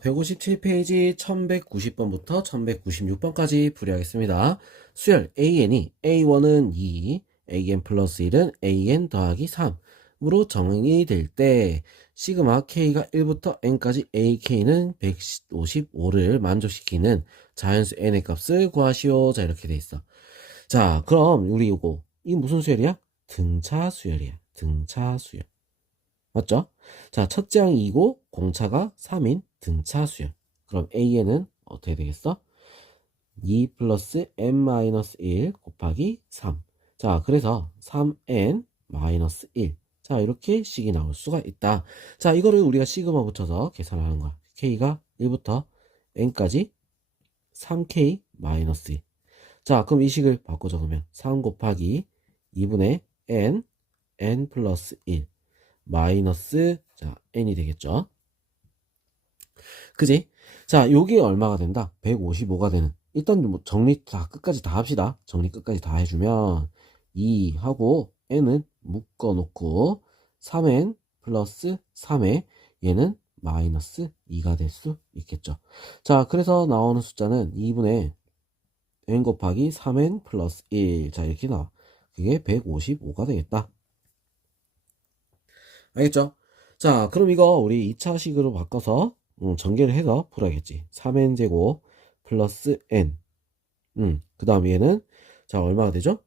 157페이지 1190번부터 1196번까지 풀이하겠습니다. 수열 AN이 A1은 2, AN 플러스 1은 AN 더하기 3으로 정의이 될 때 시그마 K가 1부터 N까지 AK는 155를 만족시키는 자연수 N의 값을 구하시오. 자, 이렇게 돼 있어. 자, 그럼 우리 이 무슨 수열이야? 등차 수열이야. 등차 수열. 맞죠? 자, 첫째 항이 2고 공차가 3인 등차 수열. 그럼 AN은 어떻게 되겠어? 2 플러스 n-1 곱하기 3. 자, 그래서 3n-1. 자, 이렇게 식이 나올 수가 있다. 자, 이거를 우리가 시그마 붙여서 계산하는 거야. K가 1부터 n까지 3K-1. 자, 그럼 이 식을 바꿔 적으면 3 곱하기 2분의 n 플러스 1. 마이너스 자 n이 되겠죠. 그지? 자, 요게 얼마가 된다? 155가 되는. 일단 뭐 정리 다 끝까지 다 합시다. 정리 끝까지 다 해주면 2 하고 n은 묶어 놓고 3n 플러스 3에 얘는 마이너스 2가 될 수 있겠죠. 자, 그래서 나오는 숫자는 2분의 n 곱하기 3n 플러스 1. 자, 이렇게 나와. 그게 155가 되겠다. 알겠죠? 자, 그럼 이거 우리 2차식으로 바꿔서 전개를 해서 풀어야겠지. 3n제곱 플러스 n. 그 다음 얘는 자, 얼마가 되죠?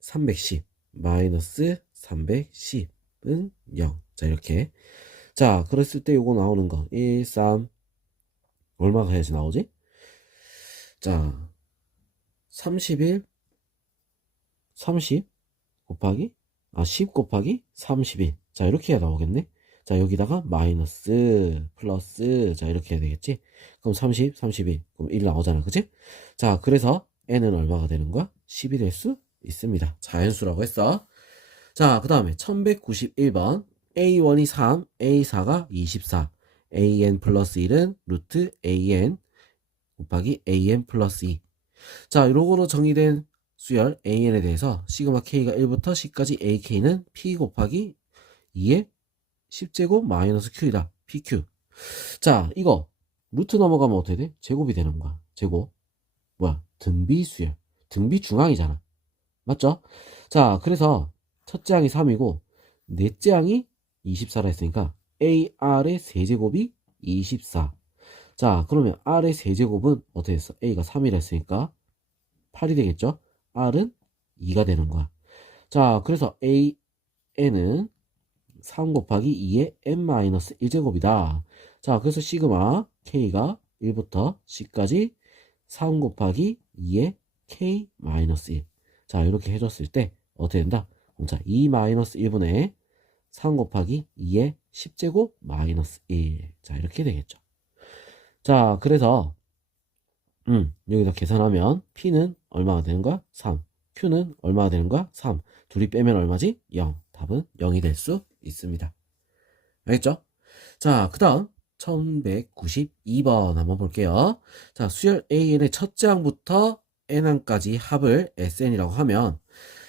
310 마이너스 310은 0. 자, 이렇게. 자, 그랬을 때 요거 나오는 거 1, 3 얼마가 해야지 나오지? 자, 31 30 곱하기 10 곱하기 31. 자, 이렇게 해야 나오겠네. 자, 여기다가 마이너스 플러스 자, 이렇게 해야 되겠지. 그럼 30 31 그럼 1 나오잖아, 그치? 자, 그래서 n은 얼마가 되는 거야? 10이 될 수 있습니다. 자연수라고 했어. 자, 그 다음에 1191번 a1이 3 a4가 24 an 플러스 1은 루트 an 곱하기 an 플러스 2. 자, 요거로 정의된 수열 AN에 대해서 시그마 K가 1부터 C까지 AK는 P 곱하기 2의 10제곱 마이너스 Q이다. PQ. 자, 이거 루트 넘어가면 어떻게 돼? 제곱이 되는 거야. 제곱. 뭐야? 등비 수열. 등비 중앙이잖아. 맞죠? 자, 그래서 첫째 항이 3이고 넷째 항이 24라 했으니까 AR의 세제곱이 24. 자, 그러면 R의 세제곱은 어떻게 됐어? A가 3이라 했으니까 8이 되겠죠? R은 2가 되는 거야. 자, 그래서 AN은 3 곱하기 2의 n-1제곱이다. 자, 그래서 시그마 K가 1부터 C까지 3 곱하기 2의 K-1. 자, 이렇게 해줬을 때 어떻게 된다? 자, 2-1분의 3 곱하기 2의 10제곱 마이너스 1. 자, 이렇게 되겠죠. 자, 그래서 여기다 계산하면 P는 얼마가 되는 거야? 3. Q는 얼마가 되는 거야? 3. 둘이 빼면 얼마지? 0. 답은 0이 될 수 있습니다. 알겠죠? 자, 그 다음 1192번 한번 볼게요. 자, 수열 AN의 첫째 항부터 N항까지 합을 SN이라고 하면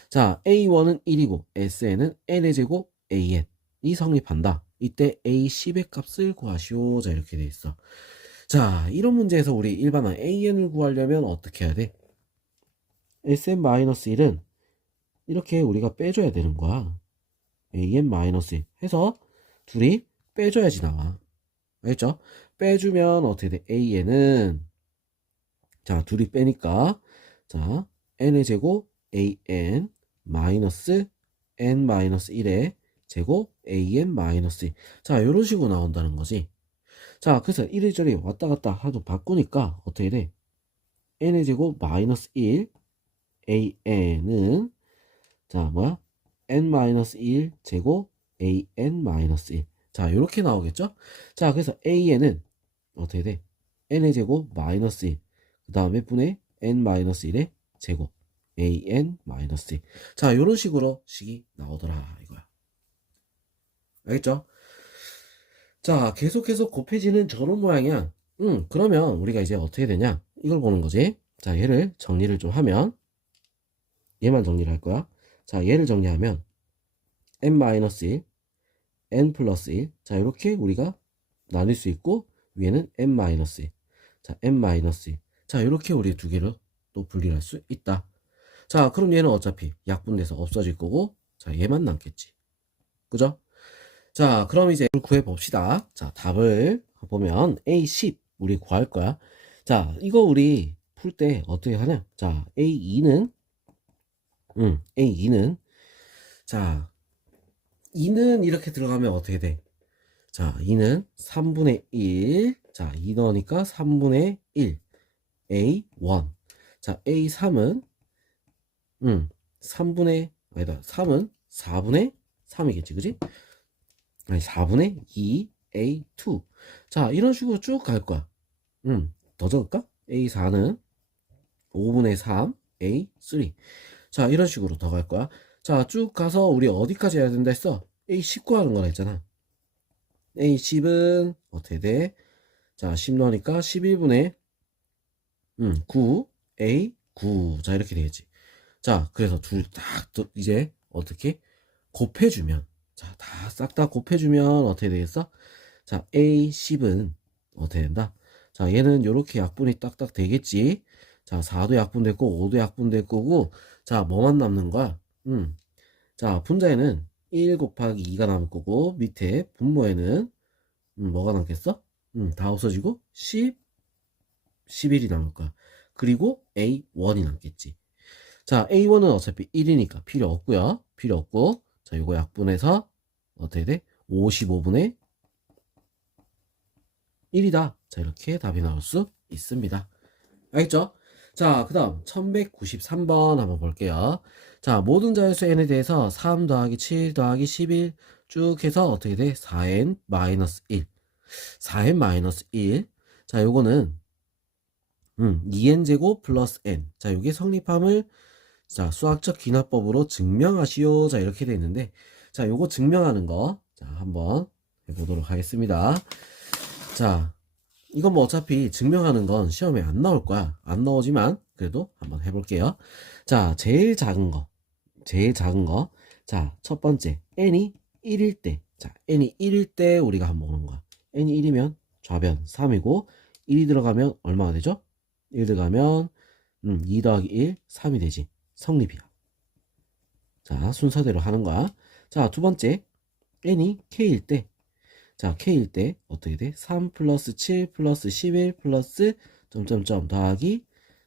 자, A1은 1이고 SN은 N의 제곱 AN 이 성립한다. 이때 A10의 값을 구하시오. 자, 이렇게 돼 있어. 자, 이런 문제에서 우리 일반항 AN을 구하려면 어떻게 해야 돼? SM-1은 이렇게 우리가 빼줘야 되는 거야. AN-1 해서 둘이 빼줘야지 나와. 알겠죠? 빼주면 어떻게 돼? AN은 자, 둘이 빼니까 자, N의 제곱 AN 마이너스 N-1의 제곱 AN-2. 자, 이런 식으로 나온다는 거지. 자, 그래서 이리저리 왔다 갔다 하도 바꾸니까 어떻게 돼? n의 제곱 마이너스 1 an은 자, 뭐야? n-1 제곱 an-1. 자, 이렇게 나오겠죠? 자, 그래서 an은 어떻게 돼? n의 제곱 마이너스 1. 그 다음에 분의 n-1의 제곱 an-1. 자, 이런 식으로 식이 나오더라 이거야. 알겠죠? 자, 계속해서 곱해지는 저런 모양이야. 그러면 우리가 이제 어떻게 되냐? 이걸 보는 거지. 자, 얘를 정리를 좀 하면 얘만 정리를 할 거야. 자, 얘를 정리하면 n-1, n 플러스 1. 자, 이렇게 우리가 나눌 수 있고 위에는 n-1. 자, n-1. 자, 이렇게 우리 두 개를 또 분리할 수 있다. 자, 그럼 얘는 어차피 약분돼서 없어질 거고, 자, 얘만 남겠지. 그죠? 자, 그럼 이제 구해봅시다. 자, 답을 보면 A10 우리 구할 거야. 자, 이거 우리 풀 때 어떻게 하냐? 자, A2는 자, 2는 이렇게 들어가면 어떻게 돼? 자, 2는 3분의 1. 자, 2 넣으니까 3분의 1. A1. 자, A3은 3분의 아니다. 3은 4분의 3이겠지. 그지? 아니 4분의 2 A2. 자, 이런 식으로 쭉 갈 거야. 더 적을까? A4는 5분의 3 A3. 자, 이런 식으로 더 갈 거야. 자, 쭉 가서 우리 어디까지 해야 된다 했어? A10 구하는 거라 했잖아. A10은 어떻게 돼? 자, 10 넣으니까 11분의 9 A9. 자, 이렇게 되겠지. 자, 그래서 둘 딱 이제 어떻게 곱해주면, 자, 다 싹 다 곱해주면 어떻게 되겠어? 자, A10은 어떻게 된다? 자, 얘는 이렇게 약분이 딱딱 되겠지. 자, 4도 약분됐고 5도 약분될 거고, 자, 뭐만 남는 거야? 자, 분자에는 1 곱하기 2가 남을 거고, 밑에 분모에는 뭐가 남겠어? 다 없어지고 10, 11이 남을 거야. 그리고 A1이 남겠지. 자, A1은 어차피 1이니까 필요 없고요. 필요 없고, 자, 요거 약분해서 어떻게 돼? 55분의 1이다. 자, 이렇게 답이 나올 수 있습니다. 알겠죠? 자, 그 다음 1193번 한번 볼게요. 자, 모든 자연수 n에 대해서 3 더하기 7 더하기 11 쭉 해서 어떻게 돼? 4n-1. 4n-1. 자, 요거는 2n제곱 플러스 n. 자, 요게 성립함을 자, 수학적 귀납법으로 증명하시오. 자, 이렇게 돼 있는데, 자, 요거 증명하는 거, 자, 한번 해보도록 하겠습니다. 자, 이건 뭐 어차피 증명하는 건 시험에 안 나올 거야. 안 나오지만, 그래도 한번 해볼게요. 자, 제일 작은 거. 자, 첫 번째, n이 1일 때. 자, n이 1일 때 우리가 한번 보는 거야. n이 1이면 좌변 3이고, 1이 들어가면 얼마가 되죠? 1 들어가면, 2 더하기 1, 3이 되지. 성립이야. 자, 순서대로 하는 거야. 자, 두 번째, n이 k일 때. 자, k일 때 어떻게 돼? 3 플러스 7 플러스 11 플러스 점점점 더하기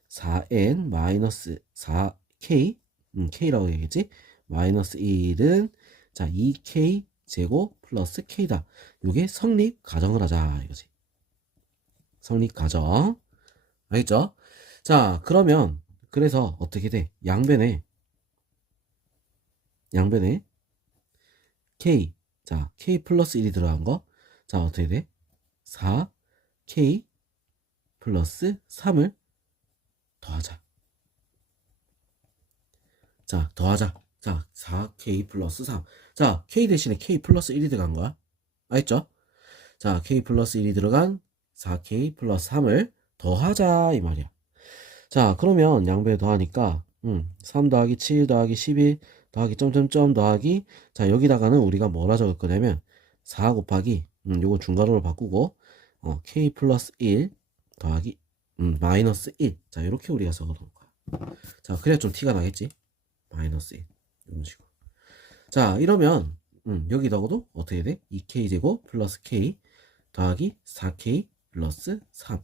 4n 마이너스 4k k라고 얘기했지? 마이너스 1은 자, 2k 제곱 플러스 k다. 요게 성립 가정을 하자 이거지. 성립 가정. 알겠죠? 자, 그러면 그래서 어떻게 돼? 양변에 k. 자, k 플러스 1이 들어간 거. 자, 어떻게 돼? 4k 플러스 3을 더하자. 자, 더하자. 자, 4k 플러스 3. 자, k 대신에 k 플러스 1이 들어간 거야. 알겠죠? 자, k 플러스 1이 들어간 4k 플러스 3을 더하자 이 말이야. 자, 그러면 양변에 더하니까 3 더하기 7 더하기 11 더하기 점점점 더하기 자, 여기다가는 우리가 뭐라 적을 거냐면 4 곱하기 요거 중괄호로 바꾸고 k 플러스 1 더하기 마이너스 1. 자, 이렇게 우리가 적어 놓은 거야. 자, 그래야 좀 티가 나겠지. 마이너스 1 이런 식으로. 자, 이러면 여기다가도 어떻게 돼? 2k 제곱 플러스 k 더하기 4k 플러스 3.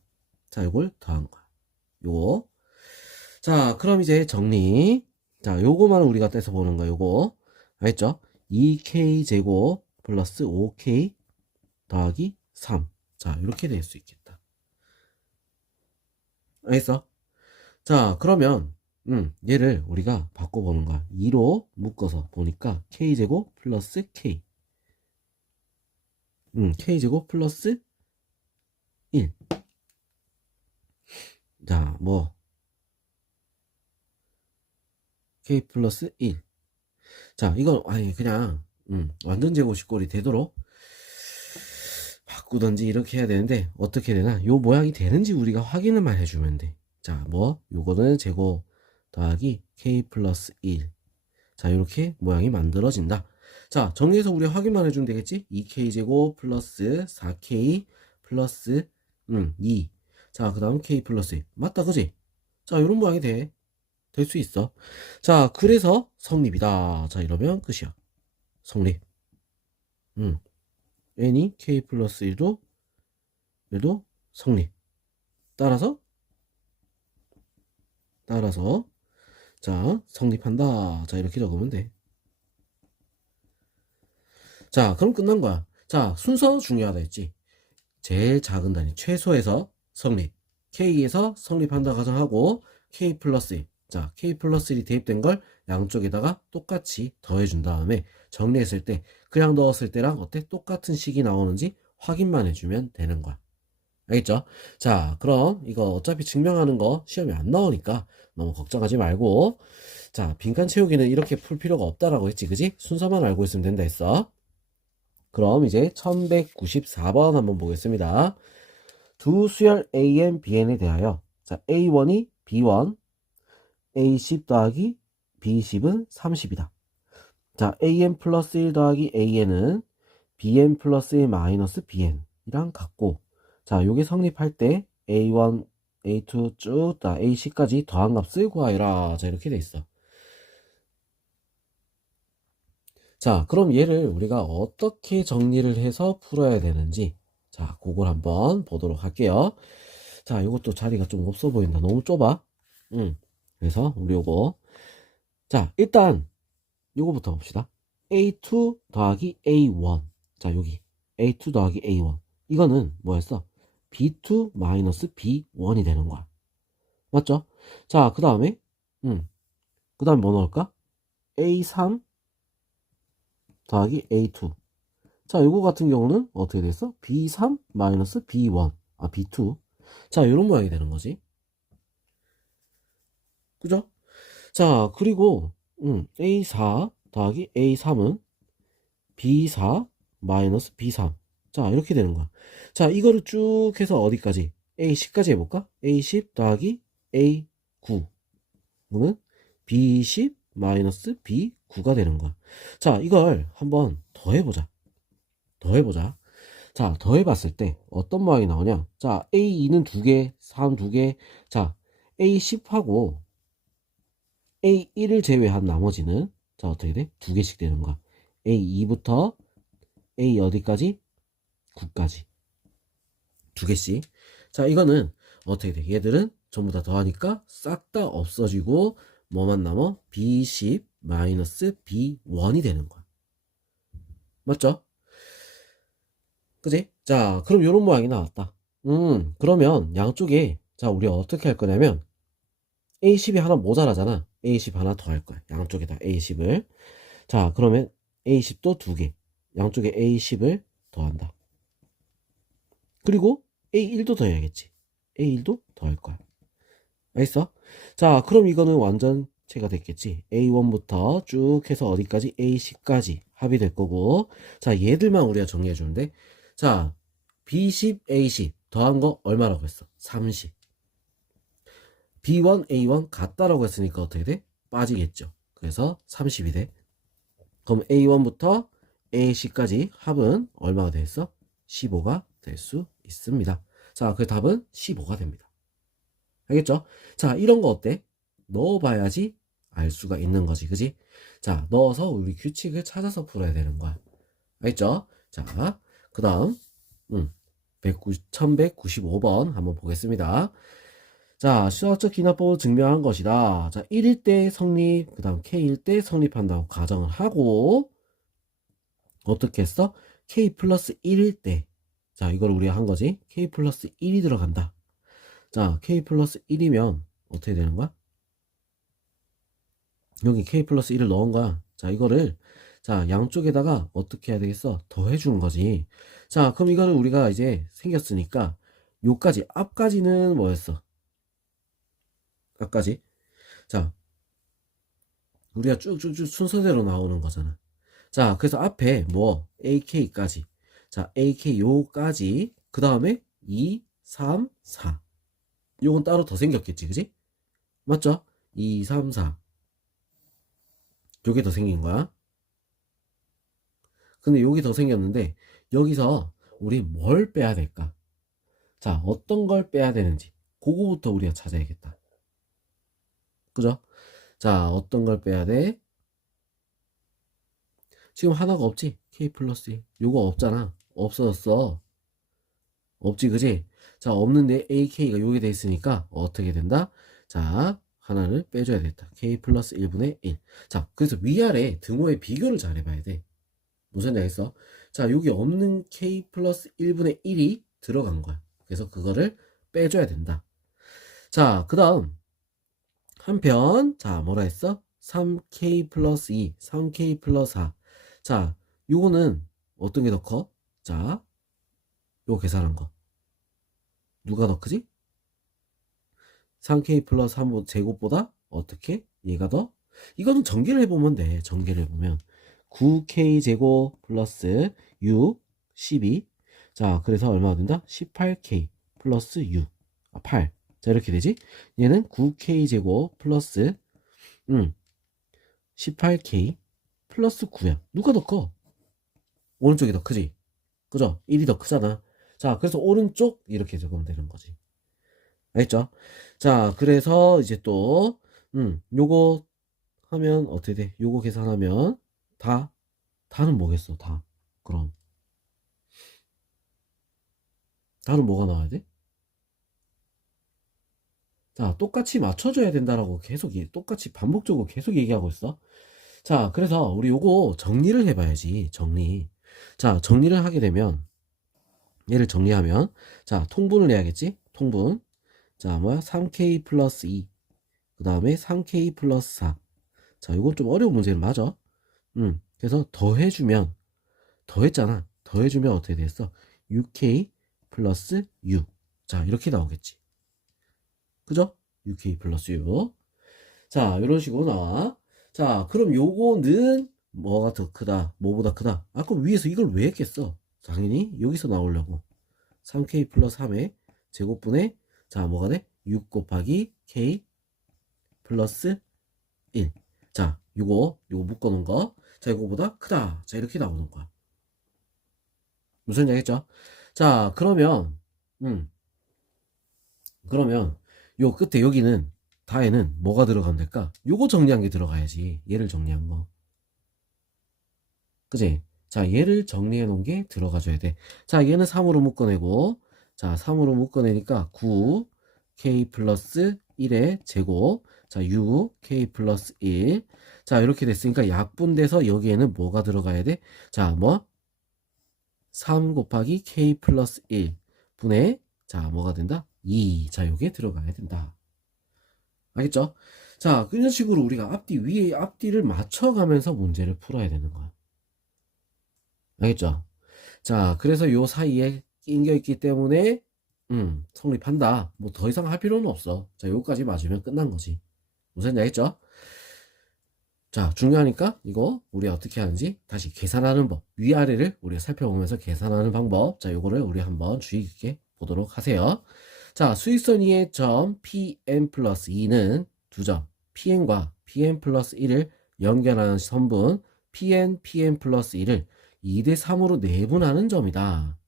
자, 이걸 더한 거야. 요거. 자, 그럼 이제 정리. 자, 요거만 우리가 떼서 보는 거야. 요거. 알겠죠? 2k 제곱 플러스 5k 더하기 3. 자, 이렇게 될 수 있겠다. 알겠어? 자, 그러면 얘를 우리가 바꿔보는 거야. 2로 묶어서 보니까 k제곱 플러스 k. k제곱 플러스 1. 자, 뭐 k 플러스 1. 자, 이건 아니 그냥 완전 제곱식꼴이 되도록 바꾸든지 이렇게 해야 되는데 어떻게 되나? 요 모양이 되는지 우리가 확인을만 해주면 돼. 자, 뭐 요거는 제곱 더하기 k 플러스 1. 자, 이렇게 모양이 만들어진다. 자, 정리해서 우리 확인만 해주면 되겠지? 2k 제곱 플러스 4k 플러스 2. 자, 그 다음 K 플러스 1. 맞다, 그지? 자, 요런 모양이 될 수 있어. 자, 그래서 성립이다. 자, 이러면 끝이야. 성립. n이 K 플러스 1도 성립. 따라서, 자, 성립한다. 자, 이렇게 적으면 돼. 자, 그럼 끝난 거야. 자, 순서 중요하다 했지. 제일 작은 단위, 최소에서 성립. K에서 성립한다 가정하고, K 플러스 1. 자, K 플러스 1이 대입된 걸 양쪽에다가 똑같이 더해준 다음에 정리했을 때, 그냥 넣었을 때랑 어때? 똑같은 식이 나오는지 확인만 해주면 되는 거야. 알겠죠? 자, 그럼 이거 어차피 증명하는 거 시험에 안 나오니까 너무 걱정하지 말고, 자, 빈칸 채우기는 이렇게 풀 필요가 없다라고 했지, 그지? 순서만 알고 있으면 된다 했어. 그럼 이제 1194번 한번 보겠습니다. 두 수열 AN, BN에 대하여, 자, A1이 B1, A10 더하기 B10은 30이다. 자, AN 플러스 1 더하기 AN은 BN 플러스 1 마이너스 BN이랑 같고, 자, 요게 성립할 때 A1, A2 쭉 다 A10까지 더한 값을 구하여라. 자, 이렇게 돼 있어. 자, 그럼 얘를 우리가 어떻게 정리를 해서 풀어야 되는지, 자, 그걸 한번 보도록 할게요. 자, 이것도 자리가 좀 없어 보인다. 너무 좁아. 그래서 우리 요거, 자, 일단 요거부터 봅시다. A2 더하기 A1. 자, 여기 A2 더하기 A1. 이거는 뭐였어? B2 마이너스 B1이 되는 거야. 맞죠? 자, 그 다음에 그 다음에 뭐 넣을까? A3 더하기 A2. 자, 요거 같은 경우는 어떻게 됐어? B3 마이너스 B1. 아, B2. 자, 요런 모양이 되는 거지. 그죠? 자, 그리고 A4 더하기 A3은 B4 마이너스 B3. 자, 이렇게 되는 거야. 자, 이거를 쭉 해서 어디까지? A10까지 해볼까? A10 더하기 A9. 는 B10 마이너스 B9가 되는 거야. 자, 이걸 한번 더해보자. 자, 더해봤을 때 어떤 모양이 나오냐? 자, A2는 2개, 3 2개. 자, A10하고 A1을 제외한 나머지는, 자, 어떻게 돼? 2개씩 되는 거야. A2부터 A 어디까지? 9까지. 2개씩. 자, 이거는 어떻게 돼? 얘들은 전부 다 더하니까 싹 다 없어지고 뭐만 남아? B10 마이너스 B1이 되는 거야. 맞죠? 그지? 자, 그럼 요런 모양이 나왔다. 그러면 양쪽에, 자, 우리가 어떻게 할 거냐면 A10이 하나 모자라잖아. A10 하나 더 할 거야. 양쪽에다 A10을. 자, 그러면 A10도 2개. 양쪽에 A10을 더한다. 그리고 A1도 더해야겠지. A1도 더할 거야. 알겠어? 자, 그럼 이거는 완전체가 됐겠지. A1부터 쭉 해서 어디까지? A10까지 합이 될 거고. 자, 얘들만 우리가 정리해 주는데. 자, B10, A10 더한 거 얼마라고 했어? 30. B1, A1 같다라고 했으니까 어떻게 돼? 빠지겠죠. 그래서 30이 돼. 그럼 A1부터 A10까지 합은 얼마가 되겠어? 15가 될 수 있습니다. 자, 그 답은 15가 됩니다. 알겠죠? 자, 이런 거 어때? 넣어봐야지 알 수가 있는 거지, 그지? 자, 넣어서 우리 규칙을 찾아서 풀어야 되는 거야. 알겠죠? 자, 그 다음 1195번 한번 보겠습니다. 자, 수학적 기납법을 증명한 것이다. 자, 1일 때 성립, 그 다음 K일 때 성립한다고 가정을 하고, 어떻게 했어? K 플러스 1일 때. 자, 이걸 우리가 한 거지. K 플러스 1이 들어간다. 자, K 플러스 1이면 어떻게 되는 거야? 여기 K 플러스 1을 넣은 거야. 자, 이거를, 자, 양쪽에다가 어떻게 해야 되겠어? 더해주는 거지. 자, 그럼 이거를 우리가 이제 생겼으니까, 요까지, 앞까지는 뭐였어? 앞까지. 자, 우리가 쭉쭉쭉 순서대로 나오는 거잖아. 자, 그래서 앞에 뭐, AK까지. 자, AK 요까지. 그 다음에 2, 3, 4. 요건 따로 더 생겼겠지, 그지? 맞죠? 2, 3, 4. 요게 더 생긴 거야. 근데 여기 더 생겼는데 여기서 우리 뭘 빼야 될까? 자, 어떤 걸 빼야 되는지 그거부터 우리가 찾아야겠다. 그죠? 자, 어떤 걸 빼야 돼? 지금 하나가 없지? k 플러스 1 요거 없잖아. 없어졌어. 없지, 그지? 자, 없는데 ak가 요게 돼 있으니까 어떻게 된다? 자, 하나를 빼줘야 되겠다. k 플러스 1분의 1. 자, 그래서 위아래 등호의 비교를 잘 해봐야 돼. 무슨 얘기 했어? 자, 여기 없는 k 플러스 1분의 1이 들어간 거야. 그래서 그거를 빼줘야 된다. 자, 그 다음 한편 자, 뭐라 했어? 3k 플러스 2, 3k 플러스 4. 자, 요거는 어떤 게 더 커? 자, 요거 계산한 거 누가 더 크지? 3k 플러스 3 제곱보다 어떻게? 얘가 더? 이거는 전개를 해보면 돼. 전개를 해보면 9k 제곱 플러스 6, 12. 자, 그래서 얼마가 된다? 18k 플러스 6, 8. 자, 이렇게 되지? 얘는 9k 제곱 플러스 18k 플러스 9야. 누가 더 커? 오른쪽이 더 크지? 그죠? 1이 더 크잖아. 자, 그래서 오른쪽 이렇게 적으면 되는 거지. 알겠죠? 자, 그래서 이제 또 요거 하면 어떻게 돼? 요거 계산하면 다는 뭐겠어? 다. 그럼 다는 뭐가 나와야 돼? 자, 똑같이 맞춰줘야 된다라고 계속 똑같이 반복적으로 계속 얘기하고 있어. 자, 그래서 우리 요거 정리를 해봐야지. 정리. 자, 정리를 하게 되면 얘를 정리하면 자, 통분을 해야겠지? 통분. 자, 뭐야? 3k 플러스 2. 그 다음에 3k 플러스 4. 자, 이건 좀 어려운 문제는 맞아. 그래서 더해주면, 더했잖아. 더해주면 어떻게 됐어? 6k 플러스 6. 자, 이렇게 나오겠지. 그죠? 6k 플러스 6. 자, 이런 식으로 나와. 자, 그럼 요거는 뭐가 더 크다? 뭐보다 크다? 아까 위에서 이걸 왜 했겠어? 당연히 여기서 나오려고. 3k 플러스 3의 제곱분의 자, 뭐가 돼? 6 곱하기 k 플러스 1. 자, 요거 묶어놓은 거. 자, 이거보다 크다. 자, 이렇게 나오는 거야. 무슨 얘기 했죠? 자, 그러면 요 끝에 여기는 다에는 뭐가 들어가면 될까? 요거 정리한 게 들어가야지. 얘를 정리한 거. 그지? 자, 얘를 정리해 놓은 게 들어가줘야 돼. 자, 얘는 3으로 묶어내고, 자, 3으로 묶어내니까 9, k 플러스 1의 제곱, 자, 6, k 플러스 1. 자, 이렇게 됐으니까 약분돼서 여기에는 뭐가 들어가야 돼? 자, 뭐? 3 곱하기 k 플러스 1 분의, 자, 뭐가 된다? 2. 자, 요게 들어가야 된다. 알겠죠? 자, 이런 식으로 우리가 앞뒤, 위에 앞뒤를 맞춰가면서 문제를 풀어야 되는 거야. 알겠죠? 자, 그래서 요 사이에 낑겨 있기 때문에 성립한다. 뭐 더 이상 할 필요는 없어. 자, 요까지 맞으면 끝난 거지. 무슨 얘기했죠? 자, 중요하니까 이거 우리 어떻게 하는지 다시 계산하는 법, 위아래를 우리가 살펴보면서 계산하는 방법. 자, 요거를 우리 한번 주의 깊게 보도록 하세요. 자, 수직선 위의 점 pn 플러스 2는 두 점 pn과 pn 플러스 1을 연결하는 선분 pn 플러스 1을 2대 3으로 내분하는 점이다.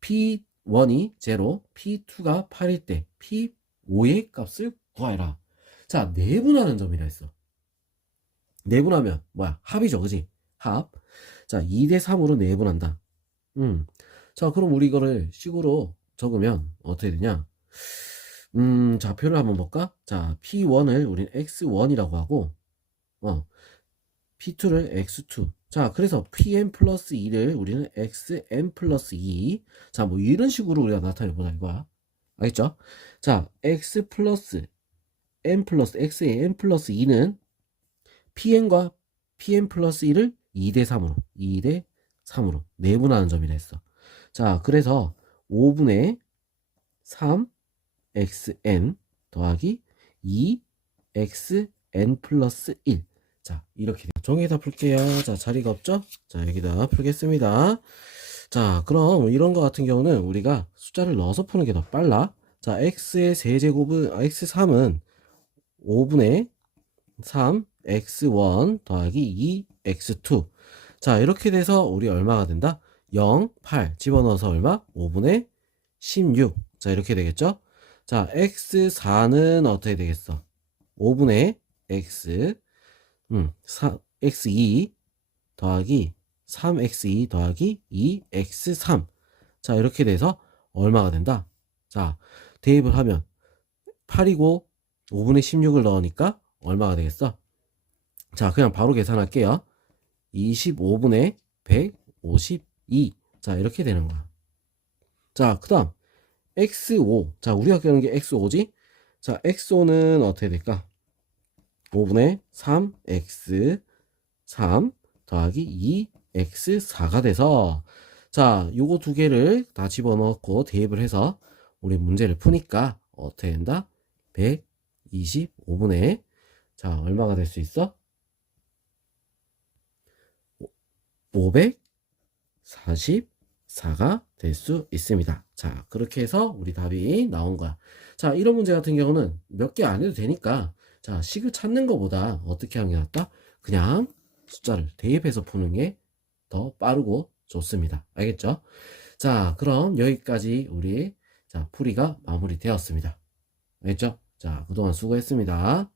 P1이 0, P2가 8일 때 P5의 값을 구하라. 자, 내분하는 점이라 했어. 내분하면 뭐야? 합이죠, 그지? 합. 자, 2대 3으로 내분한다. 자, 그럼 우리 이거를 식으로 적으면 어떻게 되냐? 좌표를 한번 볼까? 자, P1을 우리는 X1이라고 하고, P2를 X2. 자, 그래서 Pn 플러스 2를 우리는 Xn 플러스 2. 자, 뭐 이런 식으로 우리가 나타내보자 이거야. 알겠죠? 자, X 플러스 N 플러스 X의 N 플러스 2는 Pn과 Pn 플러스 1을 2대 3으로 내분하는 점이라 했어. 자, 그래서 5분의 3 xn 더하기 2 xn 플러스 1. 자, 이렇게 정의다 풀게요. 자, 자리가 없죠? 자, 여기다 풀겠습니다. 자, 그럼 이런 거 같은 경우는 우리가 숫자를 넣어서 푸는 게 더 빨라. 자, x의 세제곱은 x3은 5분의 3 x1 더하기 2 x2. 자, 이렇게 돼서 우리 얼마가 된다? 0, 8 집어넣어서 얼마? 5분의 16. 자, 이렇게 되겠죠? 자, x4는 어떻게 되겠어? 5분의 x, x2 더하기 3x2 더하기 2x3. 자, 이렇게 돼서 얼마가 된다? 자, 대입을 하면 8이고 5분의 16을 넣으니까 얼마가 되겠어? 자, 그냥 바로 계산할게요. 25분의 152. 자, 이렇게 되는 거야. 자, 그 다음 x5. 자, 우리가 끄는 게 x5지? 자, x5는 어떻게 될까? 5분의 3x3 더하기 2x4가 돼서, 자, 요거 두 개를 다 집어넣고 대입을 해서 우리 문제를 푸니까 어떻게 된다? 125분의, 자, 얼마가 될 수 있어? 544가 될 수 있습니다. 자, 그렇게 해서 우리 답이 나온 거야. 자, 이런 문제 같은 경우는 몇 개 안 해도 되니까, 자, 식을 찾는 것보다 어떻게 하는 게 낫다? 그냥 숫자를 대입해서 푸는 게 더 빠르고 좋습니다. 알겠죠? 자, 그럼 여기까지 우리, 자, 풀이가 마무리되었습니다. 알겠죠? 자, 그동안 수고했습니다.